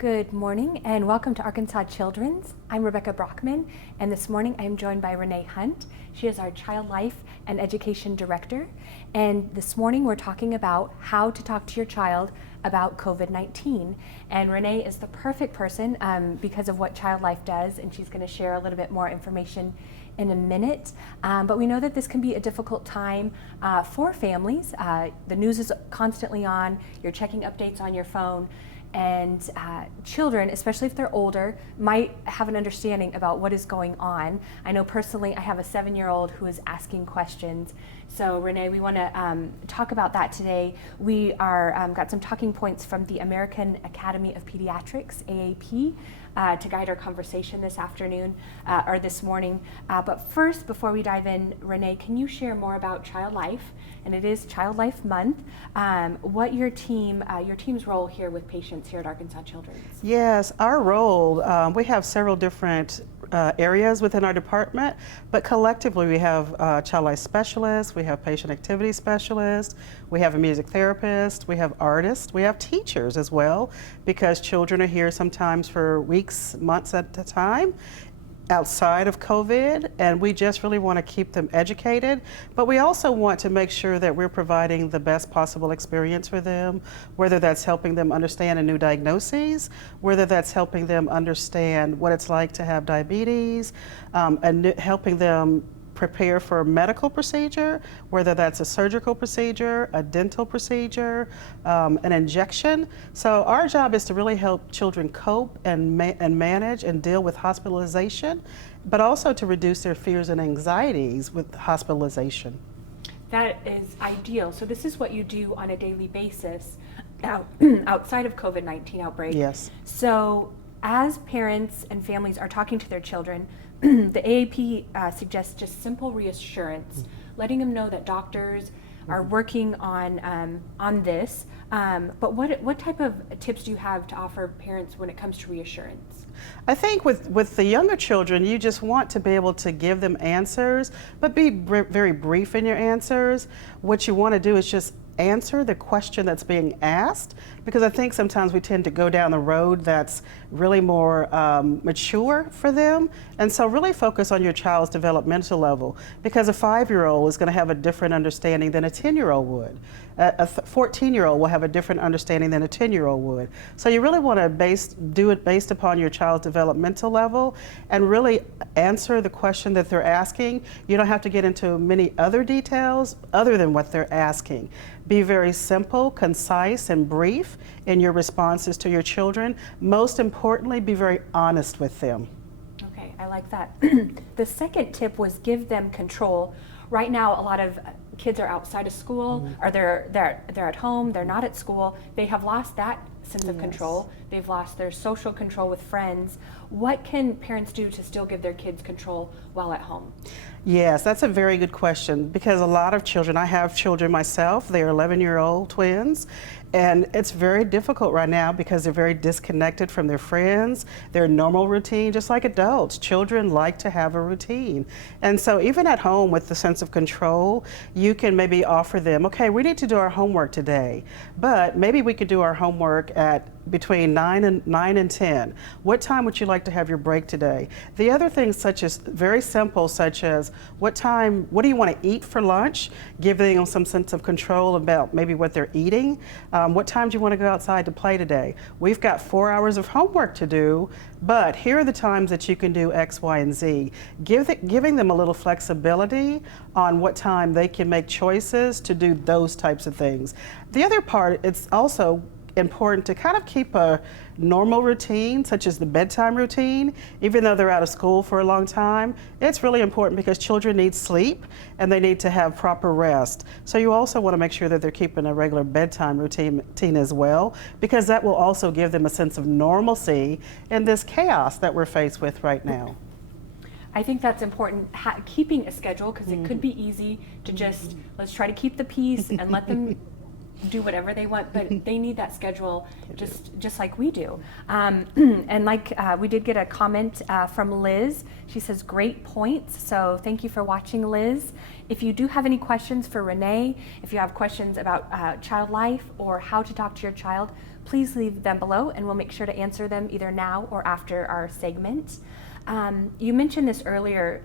Good morning and welcome to Arkansas Children's. I'm Rebecca Brockman, and this morning I am joined by Renee Hunte. She is our Child Life and Education Director, and this morning we're talking about how to talk to your child about COVID-19. And Renee is the perfect person because of what Child Life does, and she's going to share a little bit more information in a minute. But we know that this can be a difficult time for families. The news is constantly on, you're checking updates on your phone, and children, especially if they're older, might have an understanding about what is going on. I know personally I have a 7-year-old who is asking questions. So Renee, we want to talk about that today. We are got some talking points from the American Academy of Pediatrics, AAP, to guide our conversation this afternoon or this morning. But first, before we dive in, Renee, can you share more about Child Life? And it is Child Life Month. What your team's role here with patients here at Arkansas Children's? Yes, our role, we have several different areas within our department, but collectively we have child life specialists, we have patient activity specialists, we have a music therapist, we have artists, we have teachers as well, because children are here sometimes for weeks, months at a time outside of COVID, and we just really want to keep them educated, but we also want to make sure that we're providing the best possible experience for them, whether that's helping them understand a new diagnosis, whether that's helping them understand what it's like to have diabetes, and helping them prepare for a medical procedure, whether that's a surgical procedure, a dental procedure, an injection. So our job is to really help children cope and manage and deal with hospitalization, but also to reduce their fears and anxieties with hospitalization. That is ideal. So this is what you do on a daily basis outside of COVID-19 outbreak. Yes. So as parents and families are talking to their children, the AAP suggests just simple reassurance, letting them know that doctors are working on this. But what type of tips do you have to offer parents when it comes to reassurance? I think with the younger children, you just want to be able to give them answers, but be very brief in your answers. What you want to do is just answer the question that's being asked, because I think sometimes we tend to go down the road that's really more mature for them, and so really focus on your child's developmental level, because a 5-year-old is going to have a different understanding than a 10-year-old would. A 14-year-old will have a different understanding than a 10-year-old would. So you really want to do it based upon your child's developmental level and really answer the question that they're asking. You don't have to get into many other details other than what they're asking. Be very simple, concise, and brief in your responses to your children. Most importantly, be very honest with them. Okay, I like that. The second tip was give them control. Right now, a lot of kids are outside of school, or they're at home, they're not at school. They have lost that sense of control. They've lost their social control with friends. What can parents do to still give their kids control while at home? Yes, that's a very good question, because a lot of children, I have children myself, they're 11-year-old twins, and it's very difficult right now because they're very disconnected from their friends, their normal routine, just like adults. Children like to have a routine. And so even at home with the sense of control, you can maybe offer them, okay, we need to do our homework today, but maybe we could do our homework at between 9 and 10. What time would you like to have your break today? The other things, such as very simple, such as what do you want to eat for lunch? Giving them some sense of control about maybe what they're eating. What time do you want to go outside to play today? We've got 4 hours of homework to do, but here are the times that you can do X, Y, and Z. Giving them a little flexibility on what time they can make choices to do those types of things. The other part, it's also important to kind of keep a normal routine, such as the bedtime routine, even though they're out of school for a long time. It's really important because children need sleep and they need to have proper rest. So you also want to make sure that they're keeping a regular bedtime routine as well, because that will also give them a sense of normalcy in this chaos that we're faced with right now. I think that's important, keeping a schedule, because it could be easy to just, let's try to keep the peace and let them do whatever they want, but they need that schedule just like we do. And like we did get a comment from Liz. She says, great points. So thank you for watching, Liz. If you do have any questions for Renee, if you have questions about child life or how to talk to your child, please leave them below and we'll make sure to answer them either now or after our segment. You mentioned this earlier,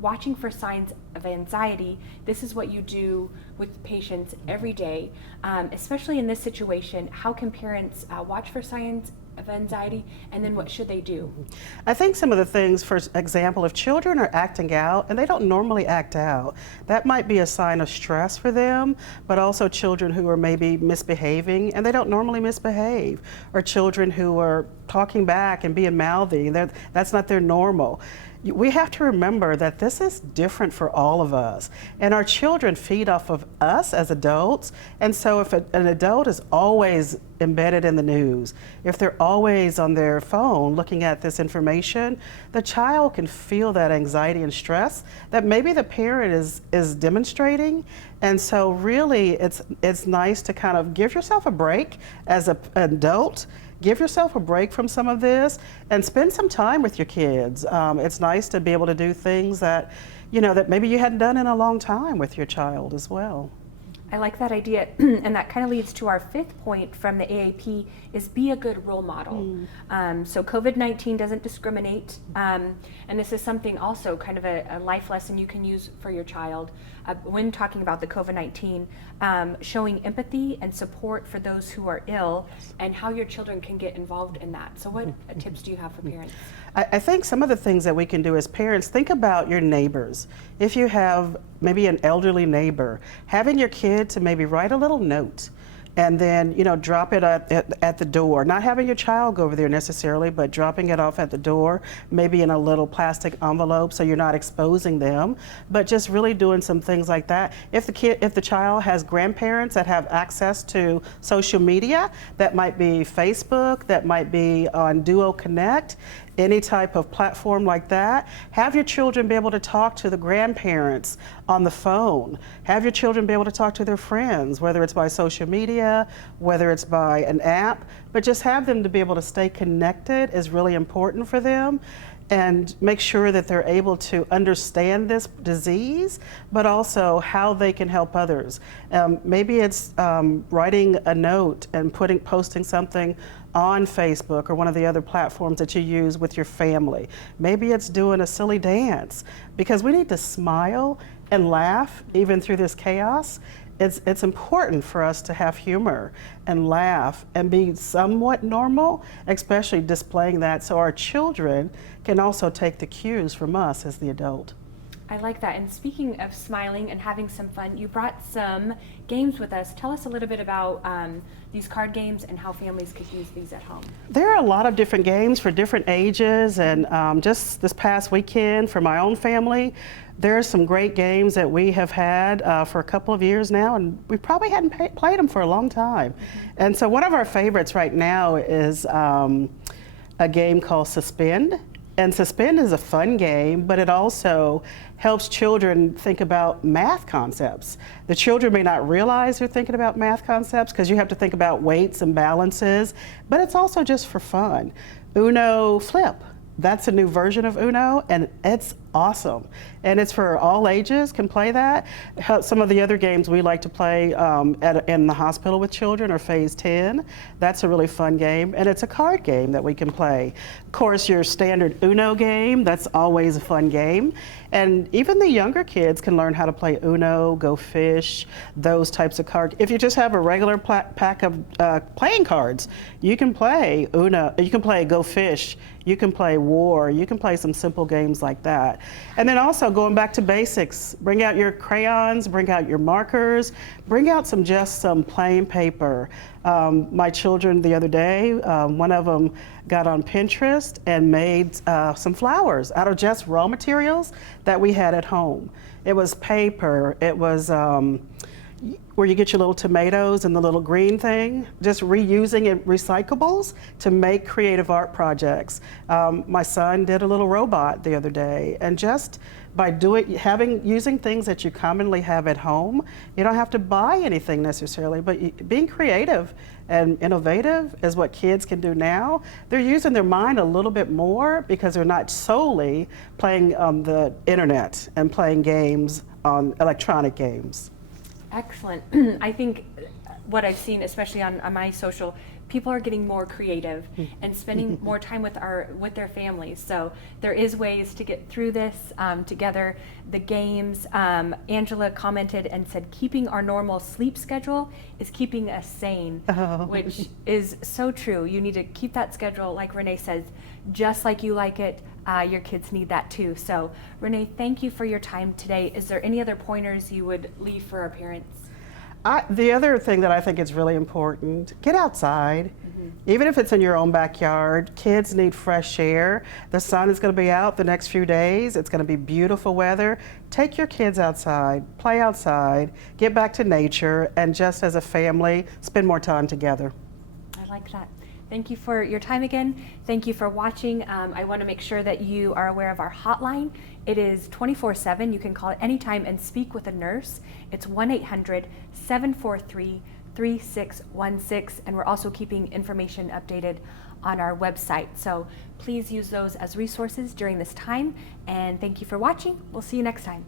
watching for signs of anxiety. This is what you do with patients every day. Especially in this situation, how can parents watch for signs of anxiety, and then what should they do? I think some of the things, for example, if children are acting out and they don't normally act out, that might be a sign of stress for them, but also children who are maybe misbehaving and they don't normally misbehave, or children who are talking back and being mouthy, that's not their normal. We have to remember that this is different for all of us, and our children feed off of us as adults. And so if an adult is always embedded in the news, if they're always on their phone looking at this information, the child can feel that anxiety and stress that maybe the parent is demonstrating. And so really it's nice to kind of give yourself a break as an adult. Give yourself a break from some of this and spend some time with your kids. It's nice to be able to do things that, that maybe you hadn't done in a long time with your child as well. I like that idea, and that kind of leads to our fifth point from the AAP, is be a good role model. So COVID-19 doesn't discriminate, and this is something also kind of a life lesson you can use for your child when talking about the COVID-19, showing empathy and support for those who are ill, and how your children can get involved in that. So what tips do you have for parents? I think some of the things that we can do as parents, think about your neighbors. If you have maybe an elderly neighbor, having your kid to maybe write a little note and then drop it at the door. Not having your child go over there necessarily, but dropping it off at the door, maybe in a little plastic envelope so you're not exposing them, but just really doing some things like that. If the child has grandparents that have access to social media, that might be Facebook, that might be on Duo Connect, any type of platform like that. Have your children be able to talk to the grandparents on the phone. Have your children be able to talk to their friends, whether it's by social media, whether it's by an app, but just have them to be able to stay connected is really important for them. And make sure that they're able to understand this disease, but also how they can help others. Maybe it's writing a note and posting something on Facebook or one of the other platforms that you use with your family. Maybe it's doing a silly dance, because we need to smile and laugh even through this chaos. It's important for us to have humor and laugh and be somewhat normal, especially displaying that so our children can also take the cues from us as the adult. I like that. And speaking of smiling and having some fun, you brought some games with us. Tell us a little bit about these card games and how families could use these at home. There are a lot of different games for different ages, and just this past weekend for my own family, there are some great games that we have had for a couple of years now, and we probably hadn't played them for a long time. And so one of our favorites right now is a game called Suspend. And Suspend is a fun game, but it also helps children think about math concepts. The children may not realize they're thinking about math concepts because you have to think about weights and balances, but it's also just for fun. Uno Flip. That's a new version of Uno, and it's awesome. And it's for all ages, can play that. Some of the other games we like to play in the hospital with children are Phase 10. That's a really fun game, and it's a card game that we can play. Of course, your standard Uno game, that's always a fun game. And even the younger kids can learn how to play Uno, Go Fish, those types of cards. If you just have a regular pack of playing cards, you can play Uno, you can play Go Fish, you can play War, you can play some simple games like that. And then also going back to basics, bring out your crayons, bring out your markers, bring out some plain paper. My children the other day, one of them got on Pinterest and made some flowers out of just raw materials that we had at home. It was paper, it was where you get your little tomatoes and the little green thing, just reusing recyclables to make creative art projects. My son did a little robot the other day, and just by using things that you commonly have at home, you don't have to buy anything necessarily, but being creative and innovative is what kids can do now. They're using their mind a little bit more because they're not solely playing on the internet and playing games on electronic games. Excellent. I think what I've seen, especially on my social, people are getting more creative and spending more time with their families. So there is ways to get through this together. The games, Angela commented and said, keeping our normal sleep schedule is keeping us sane, which is so true. You need to keep that schedule, like Renee says, just like you like it. Your kids need that too. So Renee, thank you for your time today. Is there any other pointers you would leave for our parents? The other thing that I think is really important, get outside. Even if it's in your own backyard, kids need fresh air. The sun is going to be out the next few days. It's going to be beautiful weather. Take your kids outside, play outside, get back to nature, and just as a family, spend more time together. I like that. Thank you for your time again. Thank you for watching. I want to make sure that you are aware of our hotline. It is 24/7. You can call it anytime and speak with a nurse. It's 1-800-743-3616, and we're also keeping information updated on our website. So please use those as resources during this time, and thank you for watching. We'll see you next time.